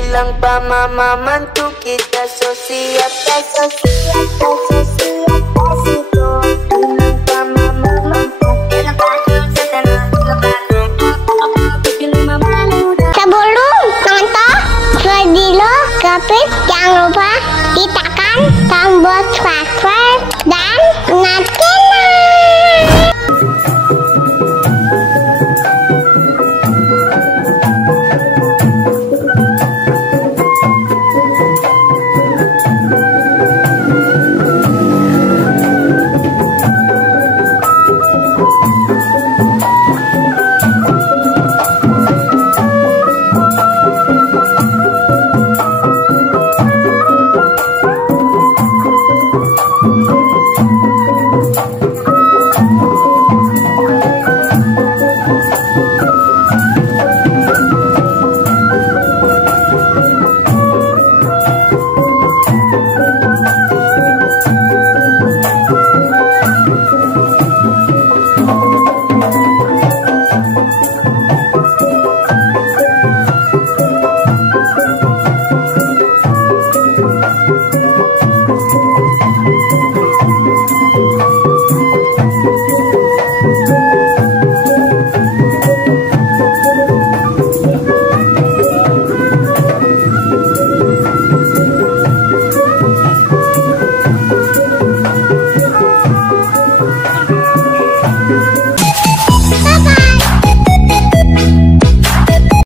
bilang pa mama mantu kita so siap tes itu. Bilang pa mama mantu bilang pa sebelum nonton video, jangan lupa tekan tombol subscribe.